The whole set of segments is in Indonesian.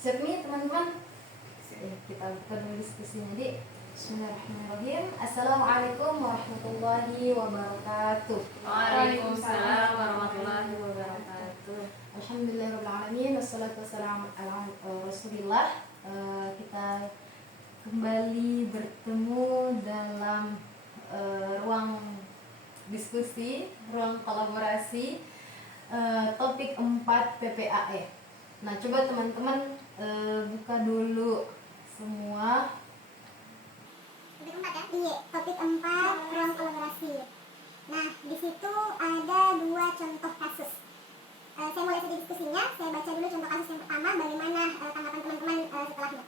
Siap nih teman-teman. Kita buka dulu diskusinya di Bismillahirrahmanirrahim. Assalamualaikum warahmatullahi wabarakatuh. Waalaikumsalam warahmatullahi wabarakatuh. Alhamdulillahirrahmanirrahim. Wassalatu wassalamu ala rasulillah. Kita kembali bertemu dalam ruang diskusi, ruang kolaborasi, topik 4 PPAE. Nah, coba teman-teman buka dulu semua. Topik 4 ya? Iya, topik 4 ruang kolaborasi. Nah, di situ ada 2 contoh kasus. Saya mulai saja diskusinya. Saya baca dulu contoh kasus yang pertama, bagaimana tanggapan teman-teman setelahnya.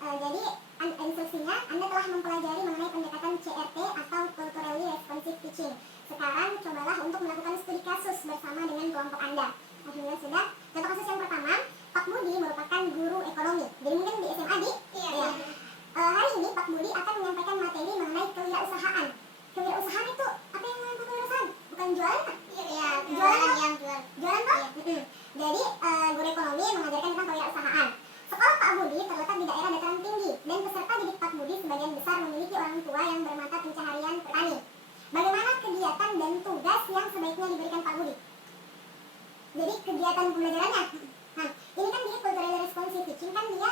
Jadi, instruksinya, Anda telah mempelajari mengenai pendekatan CRT atau Culturally Responsive Teaching. Sekarang, cobalah untuk melakukan studi kasus bersama dengan kelompok Anda. Alhamdulillah sudah. Contoh kasus yang pertama, Pak Budi merupakan guru ekonomi. Jadi mungkin di SMA Iya. Hari ini Pak Budi akan menyampaikan materi mengenai kewirausahaan. Kewirausahaan itu apa yang namanya kewirausahaan? Bukan jualan kan? Iya. Jualan toh? Iya. Jadi guru ekonomi mengajarkan tentang kewirausahaan. Sekolah Pak Budi terletak di daerah dataran tinggi dan peserta didik Pak Budi sebagian besar memiliki orang tua yang bermata pencaharian petani. Bagaimana kegiatan dan tugas yang sebaiknya diberikan Pak Budi? Jadi kegiatan pembelajarannya. Nah, ini kan dia culturally responsive teaching, kan dia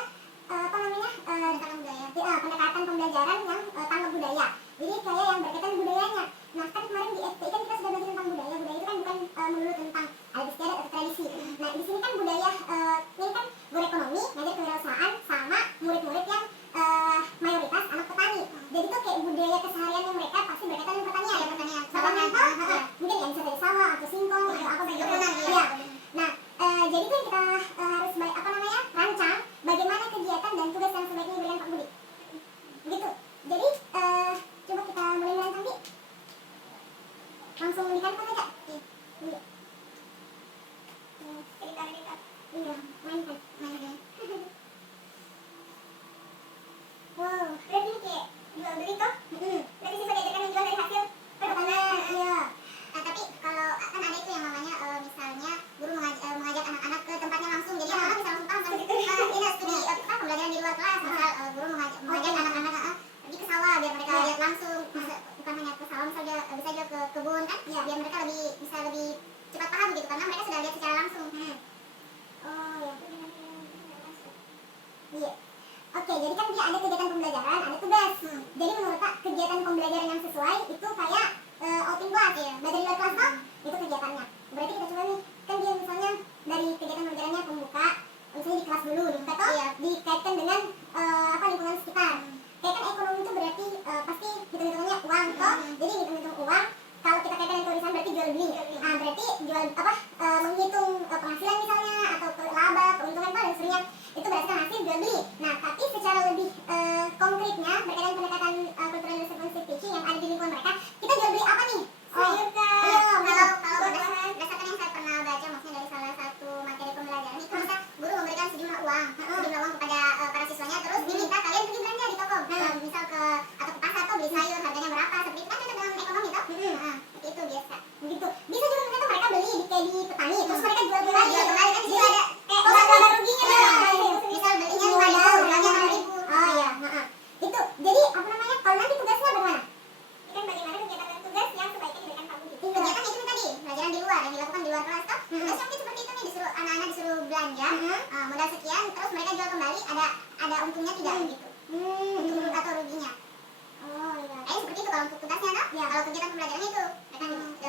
pendekatan pembelajaran yang tanggap budaya. Jadi kayak yang berkaitan budayanya. Nah, kan kemarin di FPI kan kita sudah belajar tentang budaya. Budaya itu kan bukan melulu tentang adat istiadat atau tradisi. Nah, di sini kan budaya ini kan guru ekonomi ngajar kewirausahaan sama murid-murid yang mayoritas anak petani. Jadi tuh kayak budaya kesehariannya mereka pasti berkaitan dengan pertanian. Ya, pertanian. Mungkin yang bisa dari sawah atau singkong atau apa gitu. Iya. Nah, jadi tuh kita harus rancang bagaimana kegiatan dan tugas yang sebaiknya diberikan Pak Budi. Begitu. Jadi coba kita mulai merancang, Bi. Langsung dikantor aja. Iya. Cerita. Iya, mainkan. Wow, berarti ini kayak jual beli toh? Berarti siswa diajarkan menjual dari hasil pertanian. Iya. Tapi kalau kan ada itu yang namanya misalnya guru mengajak anak-anak ke tempatnya langsung, jadi anak-anak bisa langsung paham kan gitu. Ini studi pembelajaran di luar kelas, misal guru mengajak anak-anak pergi ke sawah biar mereka lihat langsung, bukan hanya ke sawah, misal dia bisa juga ke kebun kan, biar mereka bisa lebih cepat paham gitu karena mereka sudah lihat secara langsung. Oh ya. Iya. Oke, jadi kan dia ada kegiatan pembelajaran, ada tugas. Jadi menurut Pak, kegiatan pembelajaran yang sesuai itu kayak outing kelas, belajar di luar kelas toh? Itu kegiatannya. Berarti kita coba nih, kan dia misalnya dari kegiatan pembelajarannya pembuka, misalnya di kelas dulu, dibuka toh, dikaitkan dengan lingkungan sekitar. Kayak kan ekonomi itu berarti pasti hitung-hitungannya uang toh, jadi hitung-hitung uang. Kalau kita kaitkan dengan tulisan berarti jual beli. Nah, berarti menghitung penghasilan misalnya atau laba, keuntungan dan seterusnya. Itu berdasarkan hasil jual beli. Nah, tapi secara lebih konkretnya berkaitan pendekatan cultural responsive teaching yang ada di lingkungan mereka, kita jual beli apa nih? Sayur kan? Iya, kalau berdasarkan yang saya pernah baca, maksudnya dari salah satu materi pembelajaran itu bisa guru memberikan sejumlah uang kepada para siswanya, terus diminta kalian pergi belanja di toko, misal atau ke pasar atau beli sayur harganya berapa, seperti itu kan cocok dengan ekonomi toh? Seperti itu biasa. Begitu. Bisa juga ternyata mereka beli di petani, terus mereka jual kembali kan di situ ada laba ruginya. Misal belinya 5.000, jualnya 6.000. Oh iya, itu. Jadi kalau nanti tugasnya bagaimana? Kan bagaimana kegiatan dan tugas yang sebaiknya diberikan Pak Budi. Kegiatan itu tadi, pelajaran di luar yang dilakukan di luar kelas toh. Terus nanti seperti itu nih, anak-anak disuruh belanja, modal sekian, terus mereka jual kembali, ada untungnya tidak gitu. Untung atau ruginya. Oh iya. Seperti itu kalau untuk tugasnya toh. Ya. Kalau kegiatan pembelajarannya itu mereka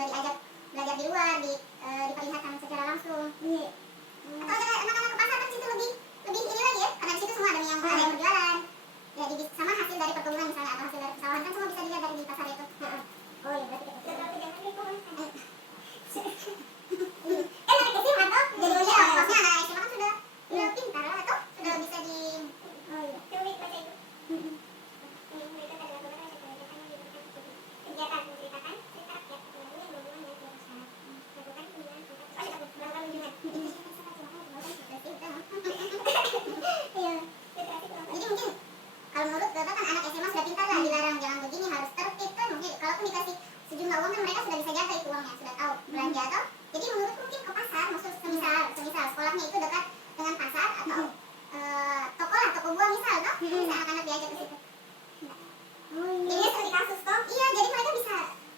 diajak belajar di luar, diperlihatkan secara langsung. Iya. Atau anak-anak ke pasar kan situ lebih ini lagi ya, karena di situ semua ada yang berjualan. Ya, sama hasil dari perkebunan misalnya atau hasil dari persawahan kan semua bisa dilihat dari di pasar itu. Oh iya, berarti kita berarti jangan lupa kan anak SMA atau jadi maksudnya anak SMA kan sudah pintar lah atau sudah bisa di coba baca itu. Mereka tadi lakukan kegiatan menceritakan cerita rakyat melalui yang berhubungan dengan kehidupan lakukan pembinaan kontak lakukan kunjungan membuang misal toh, bisa anak-anak diajak ke situ. Jadinya studi kasus toh. Iya, jadi mereka bisa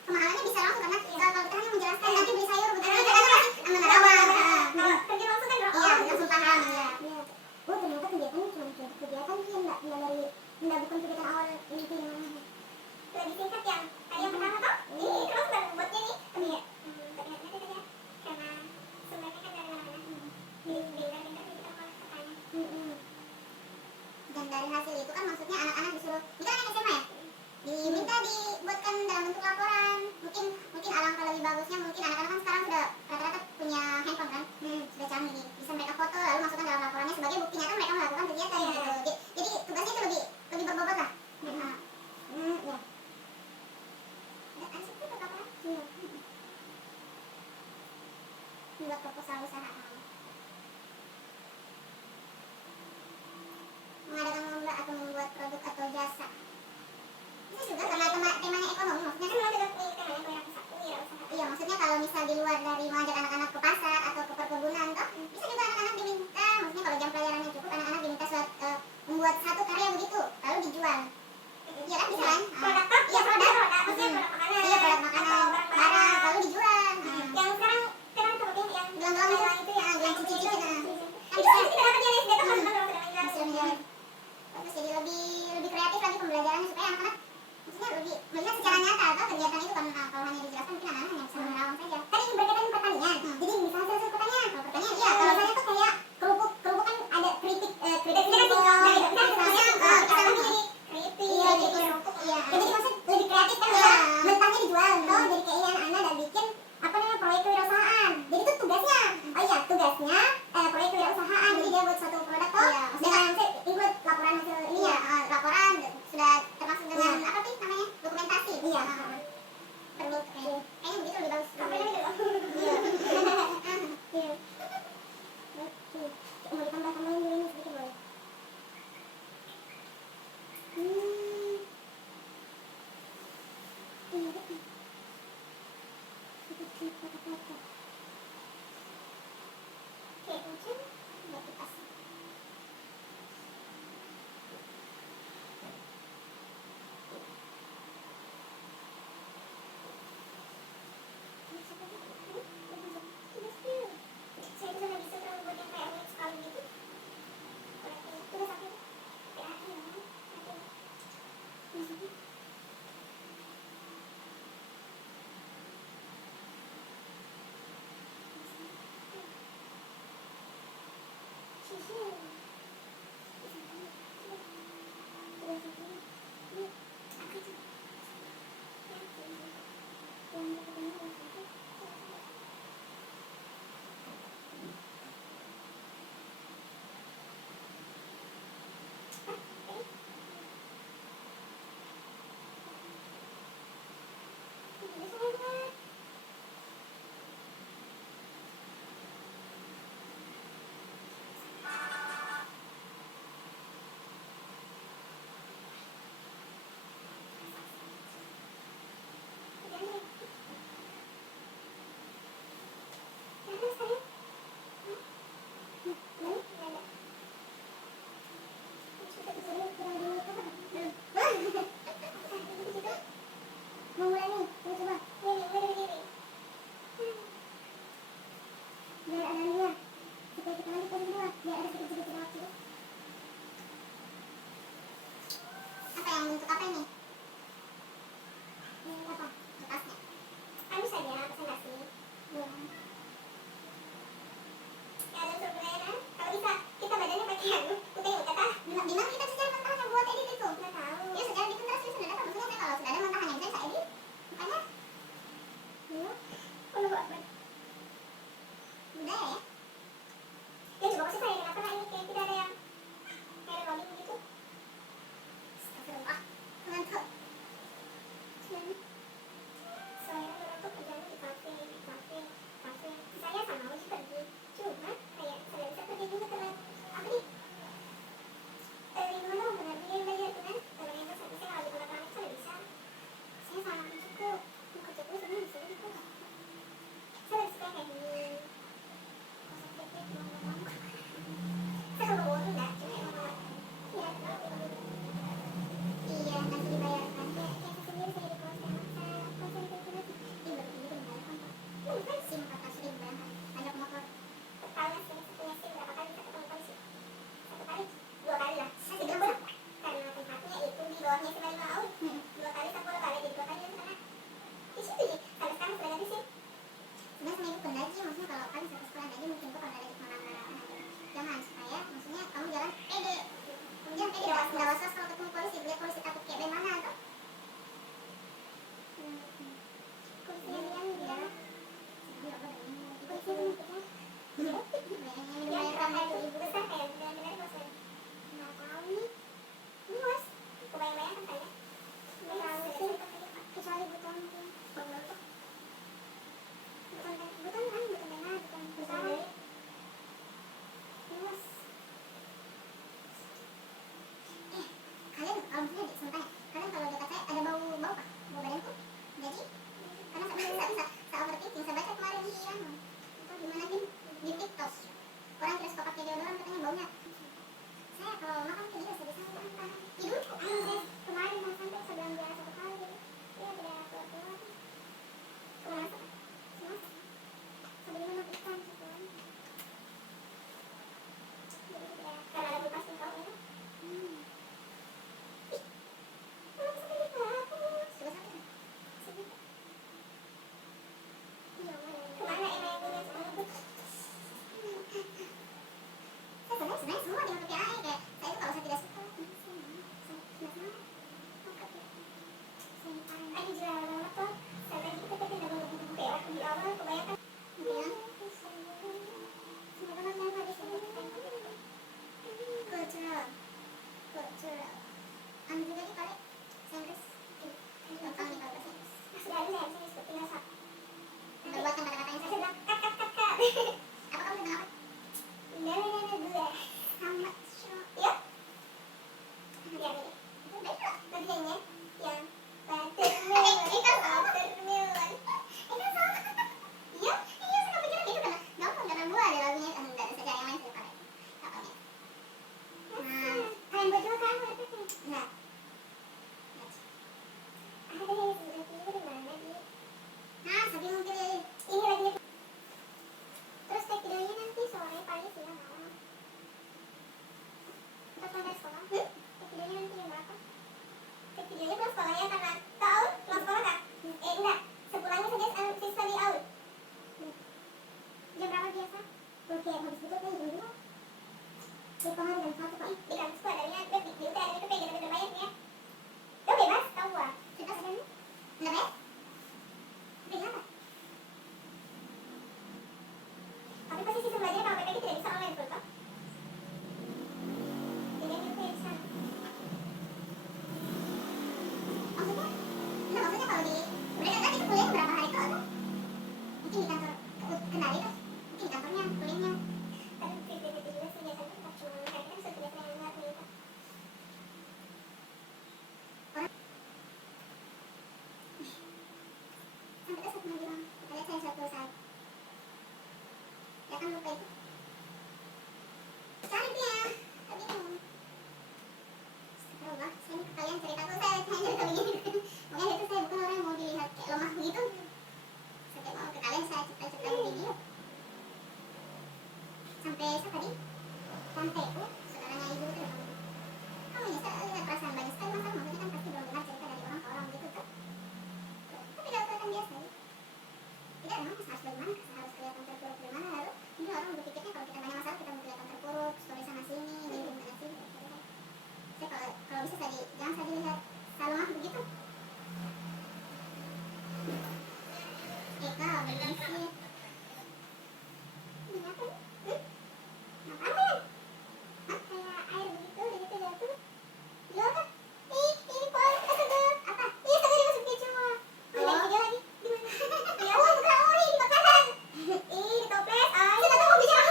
pemahamannya bisa langsung karena kalau kita hanya menjelaskan nanti beli sayur begitu kita kan masih menerapkan. Kalau pergi langsung kan iya langsung paham ya. Oh ternyata kegiatannya cuma kegiatan sih enggak dari enggak bukan kegiatan awal inti namanya. Lebih singkat yang tadi yang pertama toh. Ini terus baru buatnya nih kegiatan kegiatannya itu saja karena sumbernya kan dari mana-mana. Bintang-bintang kita malah katanya. Dan dari hasil itu kan maksudnya anak-anak disuruh ini kan anak SMA ya diminta dibuatkan dalam bentuk laporan. Mungkin alangkah lebih bagusnya mungkin anak-anak kan sekarang sudah rata-rata punya handphone kan sudah canggih nih bisa mereka foto lalu masukkan dalam laporannya sebagai bukti nyata mereka melakukan kegiatan gitu. Jadi tugasnya itu lebih berbobot lah. Ya. Ada itu laporan buat proposal usaha mengadakan lomba atau membuat produk atau jasa. Bisa juga karena temanya ekonomi maksudnya kan ada temanya kewirausahaan. Iya maksudnya kalau misal di luar dari mengajak anak-anak ke pasar atau ke perkebunan toh bisa juga anak-anak diminta maksudnya kalau jam pelajarannya cukup anak-anak diminta membuat satu karya begitu lalu dijual. Iya kan bisa kan? Produk iya produk maksudnya produk makanan. Iya produk makanan barang lalu dijual. Yang sekarang seperti yang gelang-gelang itu ya gelang cincin kan bisa kita dapat di SD tuh kan sudah bagus jadi lebih kreatif lagi pembelajarannya supaya anak-anak maksudnya lebih melihat secara nyata atau kegiatan itu kan kalau hanya dijelaskan mungkin anak-anak hanya bisa menerawang saja. Kan ini berkaitan dengan pertanian jadi misalnya hasil pertanian kalau pertanian iya kalau saya tuh kayak kerupuk kan ada keripik singkong misalnya kita kan jadi keripik iya jadi kerupuk iya jadi maksudnya lebih kreatif kan ya mentahnya dijual toh jadi kayak ini anak-anak ada bikin apa namanya proyek kewirausahaan jadi itu tugasnya tugasnya proyek kewirausahaan jadi dia buat suatu produk toh dengan include laporan hasil ini ya laporan sudah termasuk dengan apa sih namanya dokumentasi iya perlu kayaknya begitu lebih bagus apa namanya iya iya mau ditambah-tambahin dulu ini sedikit boleh kayak kucing nggak kipas saya juga lagi suka buat yang kayak unik sekali gitu tugas apa itu? PAT namanya bentuk apa ini? Apa? Bekasnya. Kan bisa ya, presentasi. Ya, ada survei kan? Kalau bisa kita badannya pakai anu, putih kata. Gimana kita secara mentahan yang buat edit itu? Nggak tahu. Ya secara di Pinterest sudah dapat. Maksudnya saya kalau sudah ada mentahan yang bisa edit, makanya. Ya. Kalau buat budaya ya. Ya coba kasih saya kenapa ini kayak tidak ada yang kayak loading gitu. Astagfirullah. Mantap. Saya dulu tuh kerjanya di kafe kan lupa itu. Cari dia, tapi astagfirullah, saya ini kalian ceritaku, saya hanya cerita begini. Makanya itu saya bukan orang yang mau dilihat kayak lemah begitu. Saya mau ke kalian saya cerita-cerita di video. Sampai saya tadi, tanteku, saudaranya ibu itu datang. Kamu ini saya lihat perasaan banyak sekali masalah, maksudnya kan pasti belum dengar cerita dari orang ke orang gitu tuh. Tapi kalau kelihatan biasa ya. Tidak, memang harus bagaimana, harus kelihatan terpuruk gimana, lalu ini orang berpikirnya kalau kita banyak masalah kita mau kelihatan terpuruk, story sana sini, dari mana sini. Saya kalau bisa jangan saya dilihat selalu mah begitu. Eka, berisik. Ini apa nih? Ngapain? Hah? Kayak air begitu jatuh. Jual kan? Ini pol, astaga. Apa? Iya, astaga dimasukin keju. Ada video lagi. Di mana? Ya, oh, bukan. Oh, ini makanan. Di toples. Saya tahu mau bicara.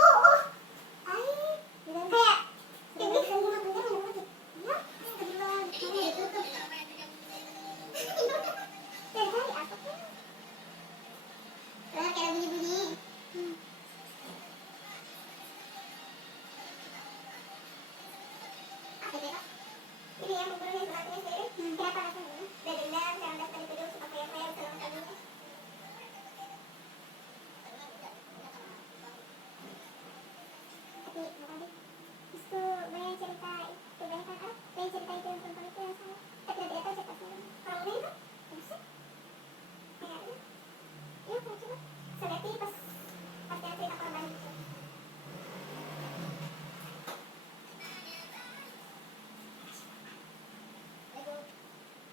Oh. Kayak ini kan cuma punya mana lagi? Ya, astagfirullah. Ini ditutup. Dari hari apa pun? Kayak bunyi-bunyi. Apa itu, Kak? Ini yang membunuhnya sepatunya sendiri. Kenapa rasanya? Udah dendam, sekarang udah sekali kedua suka kayak selama kalinya. Tapi makanya itu banyak cerita itu banyak kan banyak cerita itu yang perempuan itu yang salah. Tapi tidak tahu siapa sih. Kalau ini kan bisa. Kayaknya. Iya, kalau coba. Saya lihat pas ada cerita korban itu.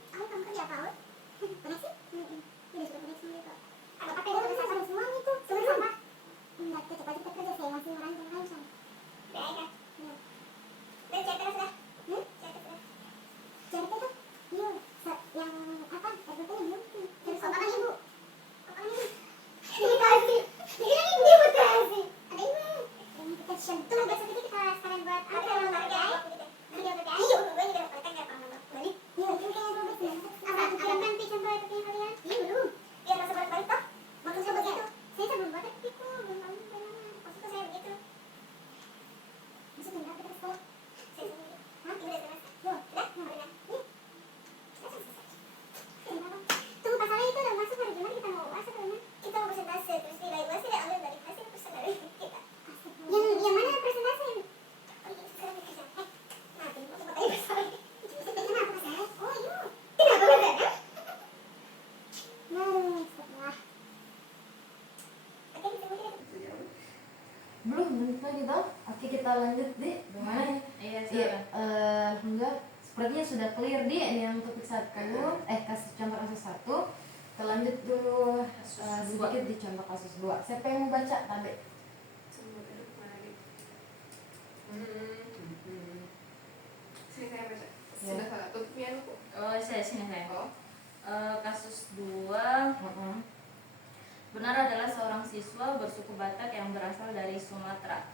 Kamu kerja apa, Ul? Koneksi? Udah sudah koneksi semua itu. Apa pakai itu sama semua itu? Sama. Enggak, cepat-cepat kerja saya masih merancang. Baik kan? Iya. Dan cerita sudah? Cerita sudah. Cerita itu? Iya, yang apa? RBP belum? Cerita apa kan ibu? Apa kan ibu? Ini kasih. Ini ibu kasih. Ada ibu. Invitation. Tunggu besok itu kita sekalian buat apa yang mau pakai? Video pakai. Iya, gue juga dapat kan apa nama? Boleh? Iya, itu kayak robot ya. Apa nanti contoh itu punya kalian? Iya, belum. Biar rasa balik-balik toh. Maksudnya begitu. Saya belum buat tapi kok belum tahu bagaimana. Maksudnya saya begitu. Masuk jam berapa kita sekolah? Saya sendiri. Hah? Ibu udah selesai? Loh, udah? Nggak benar? Nih. Sudah selesai. Jam berapa? Tunggu pasalnya itu udah masuk hari gimana kita mau masuk ke mana? Kita mau presentasi, terus nilai gue sih ambil dari hasil presentasi kita. Yang mana presentasi? Oh iya, sekarang kita kerja. Nanti mau coba tanya pasalnya. Kenapa pasalnya? Oh iya. Kenapa pasalnya? Setelah. Oke, kita mulai. Belum menit lagi toh. Oke, kita lanjut di gimana ya? Iya, Iya, alhamdulillah sepertinya sudah clear di ini yang topik 1 kasus contoh kasus 1. Kita lanjut dulu sedikit di contoh kasus 2. Siapa yang mau baca? Tabe. Sini saya baca. Ya. Sudah tutupnya lu. Oh, sini saya. Oh. Kasus 2. Benar adalah seorang siswa bersuku Batak yang berasal dari Sumatera.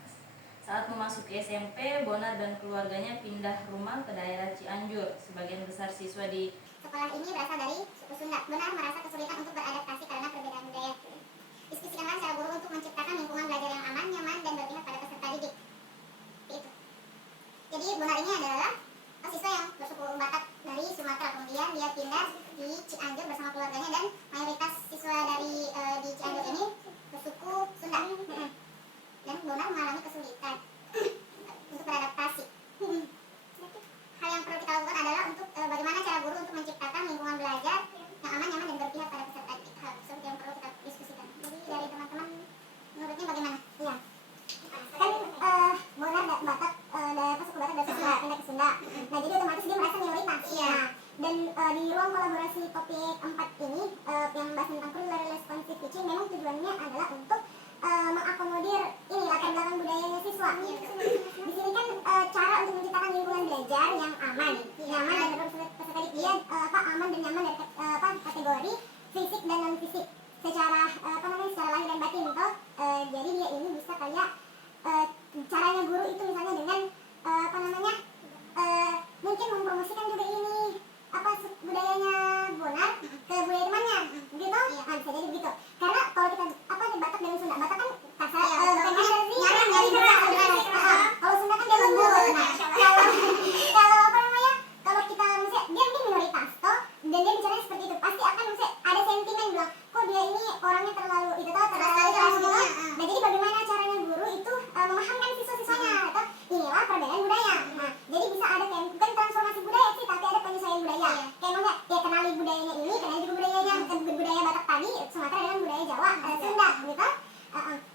Saat memasuki SMP, Bonar dan keluarganya pindah rumah ke daerah Cianjur. Sebagian besar siswa di Sekolah ini berasal dari suku Sunda. Benar merasa kesulitan untuk beradaptasi karena perbedaan budaya. Diskusikanlah cara guru untuk menciptakan lingkungan belajar yang aman, nyaman, dan berpihak pada peserta didik. Itu. Jadi Bonar ini adalah siswa yang bersuku Batak dari Sumatera. Kemudian dia pindah di Cianjur bersama keluarganya dan mayoritas siswa dari di Cianjur ini bersuku Sunda. Dan Bonar mengalami kesulitan untuk beradaptasi. Hal yang perlu kita lakukan adalah untuk bagaimana cara guru untuk menciptakan lingkungan belajar yang aman, nyaman, dan berpihak pada peserta didik. Hal tersebut yang perlu kita diskusikan. Jadi dari teman-teman menurutnya bagaimana? Iya. Kan Bonar Batak suku Batak dari Sunda pindah ke Sunda. Nah jadi otomatis dia merasa minoritas. Iya. Dan di ruang kolaborasi topik 4 ini yang membahas tentang pluralisme responsif teaching memang tujuannya adalah untuk mengakomodir ini latar belakang budayanya siswa. Di sini kan cara untuk menciptakan lingkungan belajar yang aman, nyaman dan berpeserta didik. Dia aman dan nyaman dari kategori fisik dan non fisik. Secara secara lahir dan batin toh. Jadi dia ini bisa kayak caranya guru itu misalnya dengan mungkin mempromosikan juga ini budayanya Bonar ke budaya temannya gitu. Nah bisa jadi begitu karena kalau kita di Batak dan Sunda, Batak kan budaya. Nah, jadi bisa ada kayak bukan transformasi budaya sih, tapi ada penyesuaian budaya. Kayak mau nggak ya kenali budayanya ini, kenali juga budayanya budaya Batak tadi, Sumatera dengan budaya Jawa, Sunda gitu.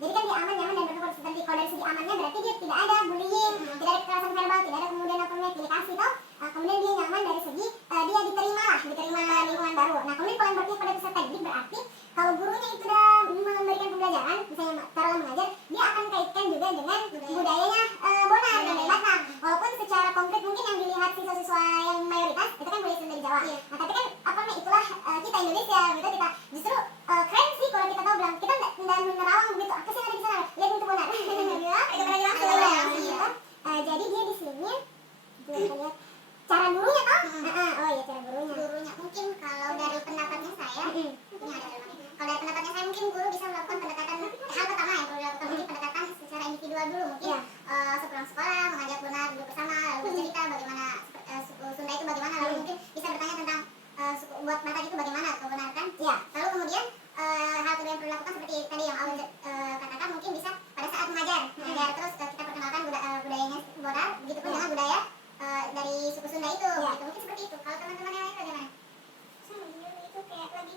Jadi kan dia aman, nyaman dan berproporsi. Tadi kalau dari segi amannya berarti dia tidak ada bullying, tidak ada kekerasan verbal, tidak ada kemudian apa namanya pilih toh. Kemudian dia nyaman dari segi dia diterima lingkungan baru. Nah kemudian kalau yang berpihak pada peserta didik berarti kalau gurunya itu sudah memberikan pembelajaran, misalnya cara mengajar, dia akan kaitkan juga dengan budayanya Bonar dan dari Batak. Walaupun secara konkret mungkin yang dilihat siswa-siswa yang mayoritas itu kan budaya Sunda di Jawa. Nah tapi kan apa namanya itulah kita Indonesia gitu, kita justru keren sih kalau kita tahu bilang kita tidak menerawang begitu. Apa sih yang ada di sana? Lihat itu Bonar. Itu pernah langsung. Jadi dia di sini lihat cara gurunya toh? Oh iya cara gurunya. Mungkin kalau dari pendapatnya saya, ini ada kalau dari pendapatnya saya mungkin guru bisa melakukan pendekatan hal pertama yang perlu dilakukan mungkin pendekatan secara individual dulu mungkin sepulang sekolah mengajak Bonar duduk bersama lalu bercerita bagaimana suku Sunda itu bagaimana lalu mungkin bisa bertanya tentang suku buat Batak itu bagaimana atau Bonar kan? Lalu kemudian hal kedua yang perlu dilakukan seperti tadi yang awal katakan mungkin bisa pada saat mengajar terus kita perkenalkan budayanya Bonar begitupun dengan budaya dari suku Sunda itu gitu. Mungkin seperti itu. Kalau teman-teman yang lain bagaimana? Sama itu kayak lagi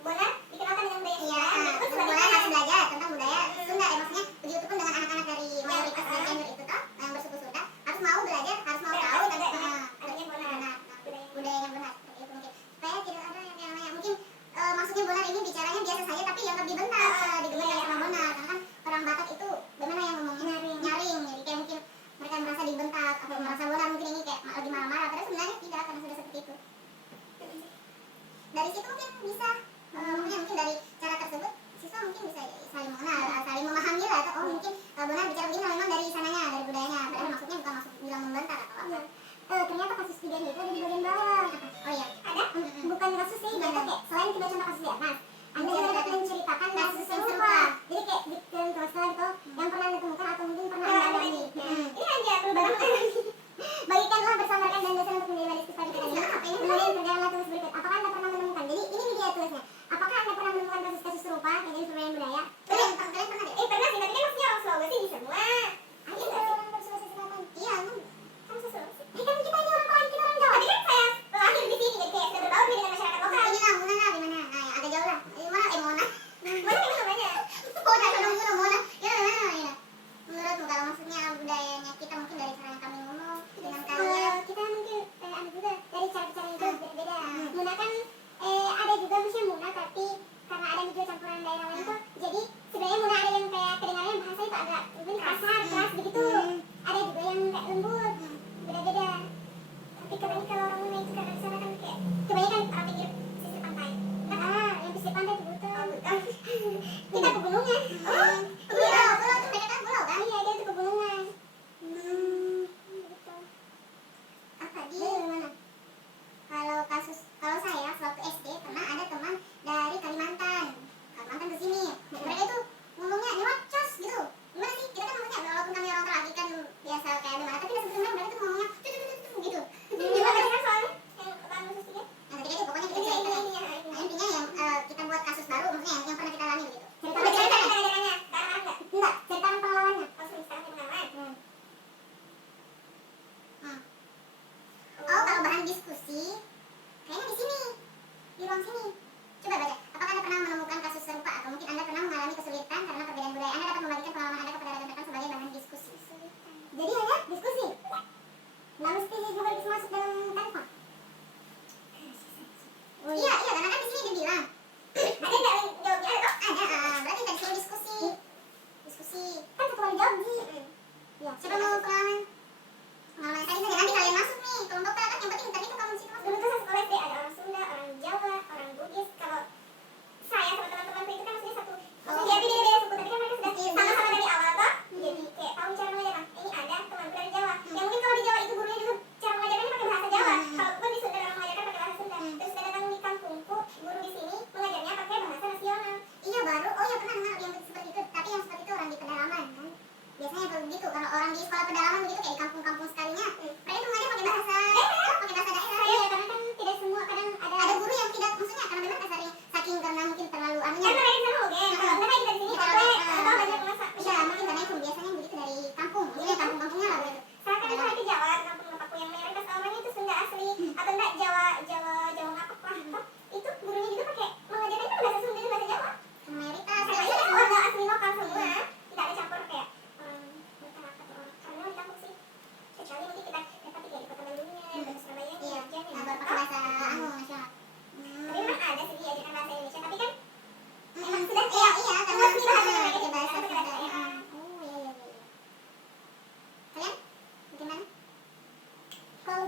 Bonar dikenalkan dengan budaya Sunda. Terus Bonar harus belajar tentang budaya Sunda maksudnya begitupun dengan anak-anak dari mayoritas dari gender itu toh yang bersuku Sunda harus mau belajar, harus mau tahu tentang budayanya Bonar seperti itu mungkin. Supaya tidak ada yang namanya mungkin maksudnya Bonar ini bicaranya biasa saja tapi yang lebih bentar didengar sama Bonar karena kan orang Batak itu bagaimana yang ngomongnya nyaring jadi kayak mungkin mereka merasa dibentak atau merasa Bonar mungkin ini kayak lagi marah-marah padahal sebenarnya tidak karena sudah seperti itu. Dari situ mungkin bisa mungkin dari cara tersebut siswa mungkin bisa saling mengenal, saling memahami lah atau mungkin Bonar bicara begini memang dari sananya, dari budayanya padahal maksudnya bukan maksud bilang membentak atau apa. Ternyata kasus pidana itu ada di bagian bawah. Oh iya, ada? Bukan kasus sih, banyak kayak selain kita contoh kasus Dianas, Anda juga dapat menceritakan kasus yang serupa. Jadi kayak di film Tosa gitu, yang pernah ditemukan atau mungkin pernah Anda alami. Ini aja berbareng. Bagikanlah bersama rekan dan dosen untuk menilai diskusi kita ini. Kemudian kerjakanlah tulis berikut. Apakah Anda pernah menemukan? Jadi ini media tulisnya. Apakah Anda pernah menemukan kasus-kasus serupa yang jadi pemberdayaan budaya? Kalian pernah deh? Pernah sih, tapi kan maksudnya orang Sulawesi di semua. Ada orang dari Sulawesi Selatan. Iya, kan Sulawesi. Kan kita ini orang Jawa. Tapi kan saya lahir di sini, jadi kayak sudah berbaur dengan masyarakat lokal. Ini lah, mana di mana? Nah, agak jauh lah.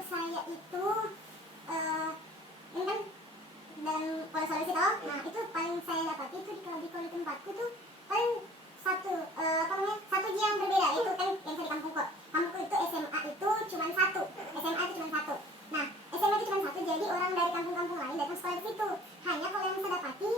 saya itu ini kan dalam pola solusi toh. Nah, itu paling saya dapati itu di kalau di tempatku tuh paling satu jam berbeda. Itu kan yang saya di kampungku. Kampungku itu SMA itu cuma satu. Nah, SMA itu cuma satu, jadi orang dari kampung-kampung lain datang sekolah di situ. Hanya kalau yang saya dapati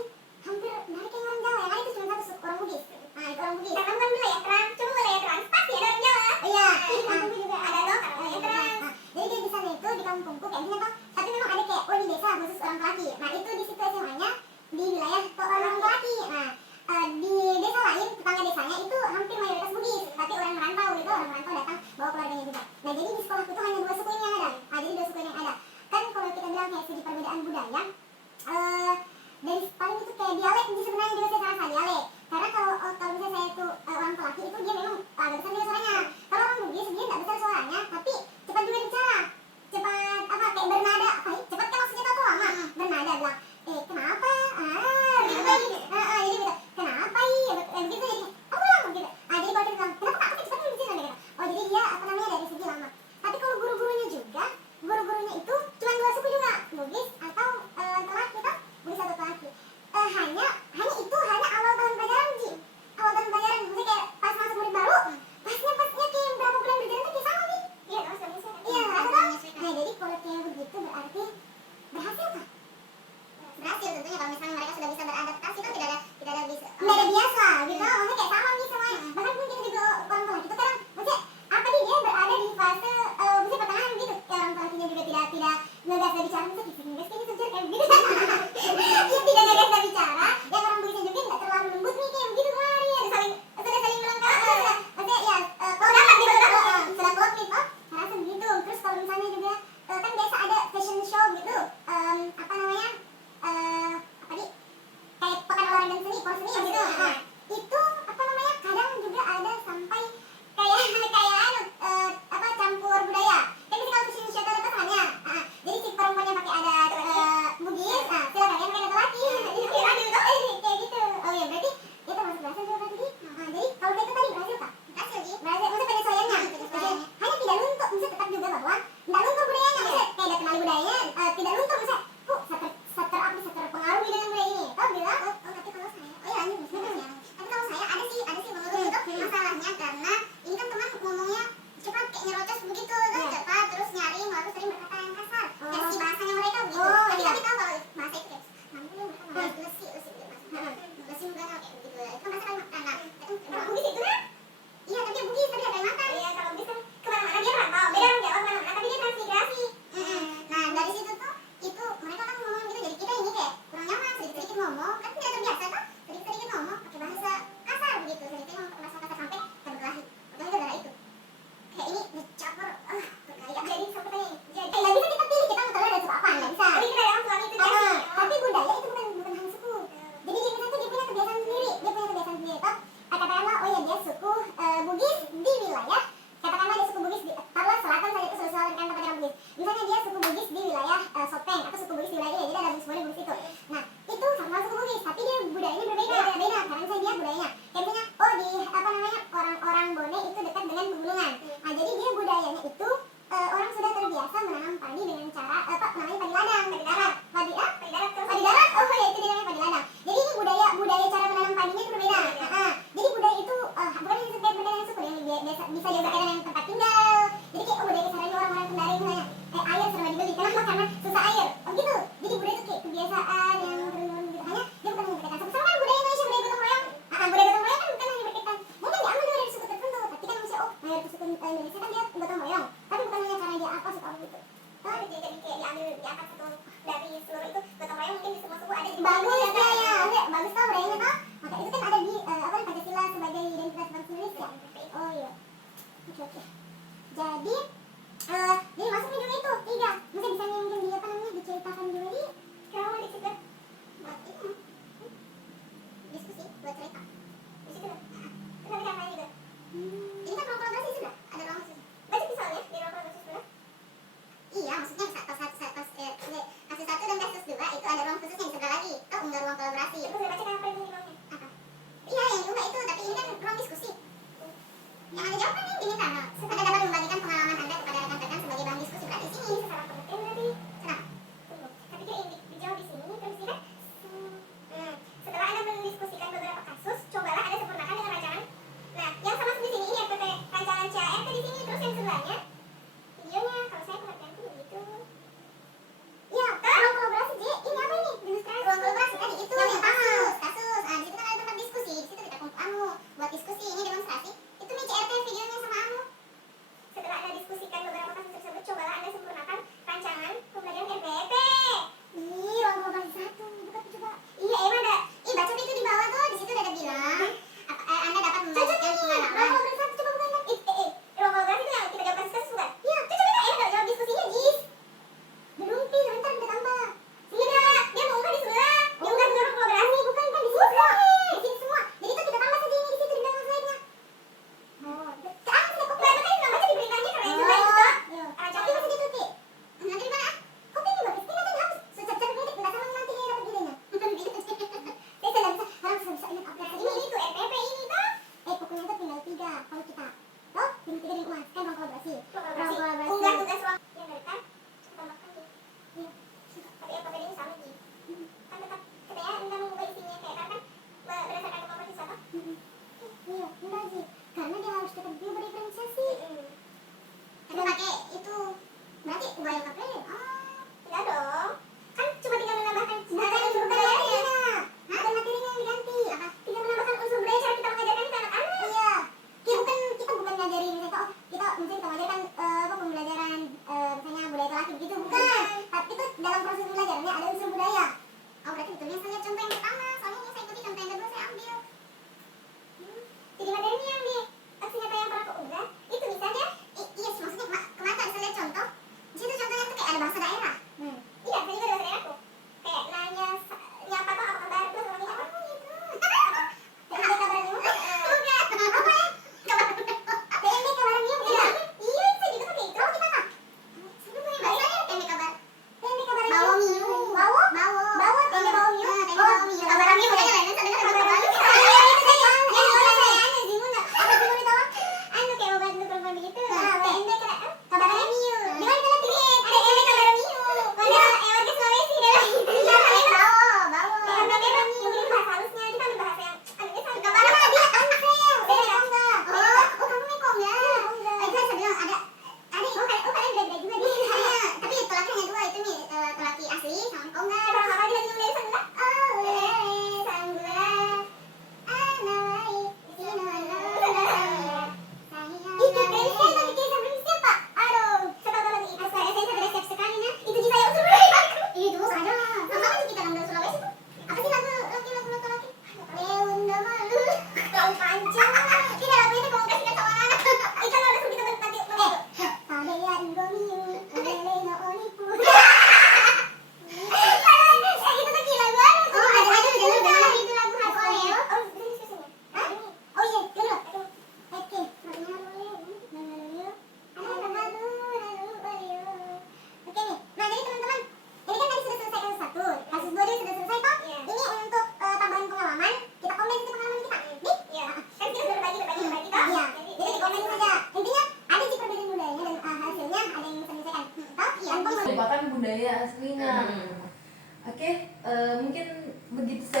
hampir banyak yang orang Jawa. Yang ada itu cuma satu orang Bugis. Nah, itu orang Bugis. Karena bukan wilayah Trans, cuma wilayah Trans pasti ada orang Jawa. Iya. Di kampungku juga ada loh wilayah Trans. Jadi dia di sana itu di kampungku kayak gini toh. Tapi memang ada kayak di desa khusus orang laki. Nah, itu di situ SMA-nya di wilayah orang laki. Nah, di desa lain tetangga desanya itu hampir mayoritas Bugis, tapi orang merantau itu orang merantau datang bawa keluarganya juga. Nah, jadi di sekolahku tuh hanya 2 suku yang ada. Nah, jadi 2 suku yang ada. Kan kalau kita bilang kayak segi perbedaan budaya, dari paling itu kayak dialek sih sebenarnya juga saya rasa dialek. Karena kalau misalnya saya itu orang laki itu dia memang agak besar juga suaranya. Kalau orang Bugis dia nggak besar suaranya, tapi cepat juga bicara. Cepat kayak bernada. Cepat kan maksudnya tuh lama. Bernada bilang, kenapa? Gitu. Jadi gitu. Kenapa begitu jadi apa lama gitu. Jadi kalau dia bilang, kenapa tak cepat dulu di sini gitu. Oh, jadi dia dari segi lama. Tapi kalau guru-gurunya itu cuma 2 suku juga, Bugis atau laki toh, Bugis atau laki. Hanya awal tahun pelajaran Ji. Awal tahun pelajaran, maksudnya kayak pas masuk murid baru, pasnya kayak berapa bulan berjalan tuh kayak sama nih. Iya, iya, nah, jadi kalau kayak begitu berarti berhasil kah? Berhasil tentunya kalau misalnya mereka sudah bisa beradaptasi kan tidak ada bisa. Nggak ada biasa gitu, maksudnya kayak sama nih semuanya. Bahkan pun kita juga orang tua itu kadang maksudnya apa nih dia berada di fase misalnya pertengahan gitu. Kayak orang tuanya juga tidak ngegas bicara misalnya ngegas ini sejar kayak begitu. Dia tidak ngegas bicara, yang orang Bugisnya juga nggak terlalu lembut nih kayak begitu kemarin ya saling melengkapi. Maksudnya ya kalau dapat gitu sudah klop nih toh. Karena begitu. Terus kalau misalnya juga kan biasa ada fashion show gitu. Apa namanya? Kayak pekan olahraga dan seni, por seni gitu. Nah, itu apa namanya? Kadang juga ada sampai kayak campur budaya. Kan bisa kalau fashion show ada pasangannya. Jadi si perempuannya pakai adat Bugis, silakan yang pakai laki. Kayak gitu. Oh ya, berarti itu masuk berhasil juga berarti. Jadi kalau kayak itu tadi berhasil kah? Berhasil sih. Berhasil, maksudnya penyesuaiannya. Hanya tidak luntur, maksudnya tetap juga bahwa tidak luntur budayanya. Maksudnya kayak tidak kenali budayanya, tidak luntur maksudnya. Terpengaruhi dengan budaya ini. Tahu bilang? Tapi kalau saya, tapi kalau saya ada sih menurut itu masalahnya karena ini kan teman ngomongnya cepat kayak nyerocos begitu, cepat terus nyaring lalu sering berkata yang kasar. Versi bahasanya mereka begitu. Tapi kami tahu kalau bahasa itu kayak lesi bukan kayak begitu. Itu kan bahasa Kalimantan. Kalau Bugis itu kan? Iya, tapi dia Bugis, tapi ada Kalimantan. Iya, kalau Bugis kan kemana-mana dia merantau. Beda orang Jawa kemana-mana, tapi dia transmigrasi. Nah, dari situ tuh itu mereka kan ngomong gitu, jadi kita ini kayak kurang nyaman, sedikit-sedikit ngomong kan tidak terbiasa kan, sedikit-sedikit ngomong pakai bahasa kasar begitu, sedikit ngomong pakai bahasa kasar sampai terberkelahi gara-gara itu kayak ini dicaper bergaya jadi sampai jadi nggak bisa kita pilih kita mau telur dan suka apa, nggak bisa. Tapi kita yang suami itu jadi tapi budaya itu bukan hanya suku, jadi dia misalnya tuh dia punya kebiasaan sendiri toh. Katakanlah oh ya dia suku Bugis di wilayah, katakanlah dia suku Bugis di taruhlah selatan saja itu selatan kan tempat orang Bugis, misalnya dia suku Bugis di wilayah Sopeng atau suku Bugis di wilayah jadi ada Bugis itu. Nah itu sama suku Bugis tapi dia budayanya berbeda karena misalnya dia budayanya kayak misalnya oh di apa namanya orang Bone itu dekat dengan pegunungan. Nah jadi dia budayanya itu orang sudah terbiasa menanam padi dengan cara namanya padi ladang, padi darat. Oh ya itu dia namanya padi ladang. Jadi ini budaya cara menanam padinya itu berbeda. Jadi budaya itu bukan hanya sekedar berbeda suku yang bisa juga berkaitan dengan tempat tinggal. Jadi kayak budaya caranya orang-orang Kendari misalnya air serba dibeli kenapa karena susah air. Oh gitu. Jadi budaya itu kayak kebiasaan yang turun-turun gitu. Hanya dia bukan hanya berkaitan suku. Sama kan budaya Indonesia budaya gotong royong. Budaya gotong royong kan bukan hanya berkaitan mungkin diambil juga dari suku tertentu, tapi kan manusia mayoritas suku Indonesia kan dia gotong royong. Tapi bukan hanya karena dia apa suka gitu. Jadi kayak diambil diangkat satu dari seluruh itu gotong royong mungkin di semua suku ada. Bagus ya. Bagus tau budayanya tau. Maka itu kan ada di Pancasila sebagai identitas bangsa Indonesia. Oh iya. Oke. Jadi masuk nih dulu itu 3. Mungkin bisa mungkin dia apa namanya diceritakan dulu di kenapa di situ buat itu diskusi buat cerita di situ kenapa dia main juga ini kan ruang kolaborasi sudah ada ruang khusus baca misalnya di ruang kolaborasi sudah iya maksudnya pas kasus 1 dan kasus 2 itu ada ruang khusus yang sebelah lagi itu enggak ruang kolaborasi itu saya baca kenapa ini ruangnya apa iya yang juga itu tapi ini kan ruang diskusi yang ada jawaban yang diminta ada dapat membagikan pengalaman Anda kepada rekan-rekan sebagai bahan diskusi berarti sini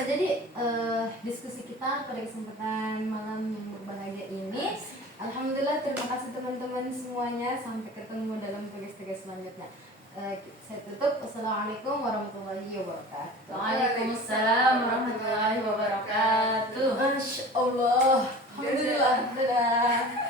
jadi diskusi kita pada kesempatan malam yang berbahagia ini. Alhamdulillah, terima kasih teman-teman semuanya. Sampai ketemu dalam tugas-tugas selanjutnya. Saya tutup. Wassalamualaikum warahmatullahi wabarakatuh. Waalaikumsalam warahmatullahi wabarakatuh. Masya Allah. Alhamdulillah. Dadah.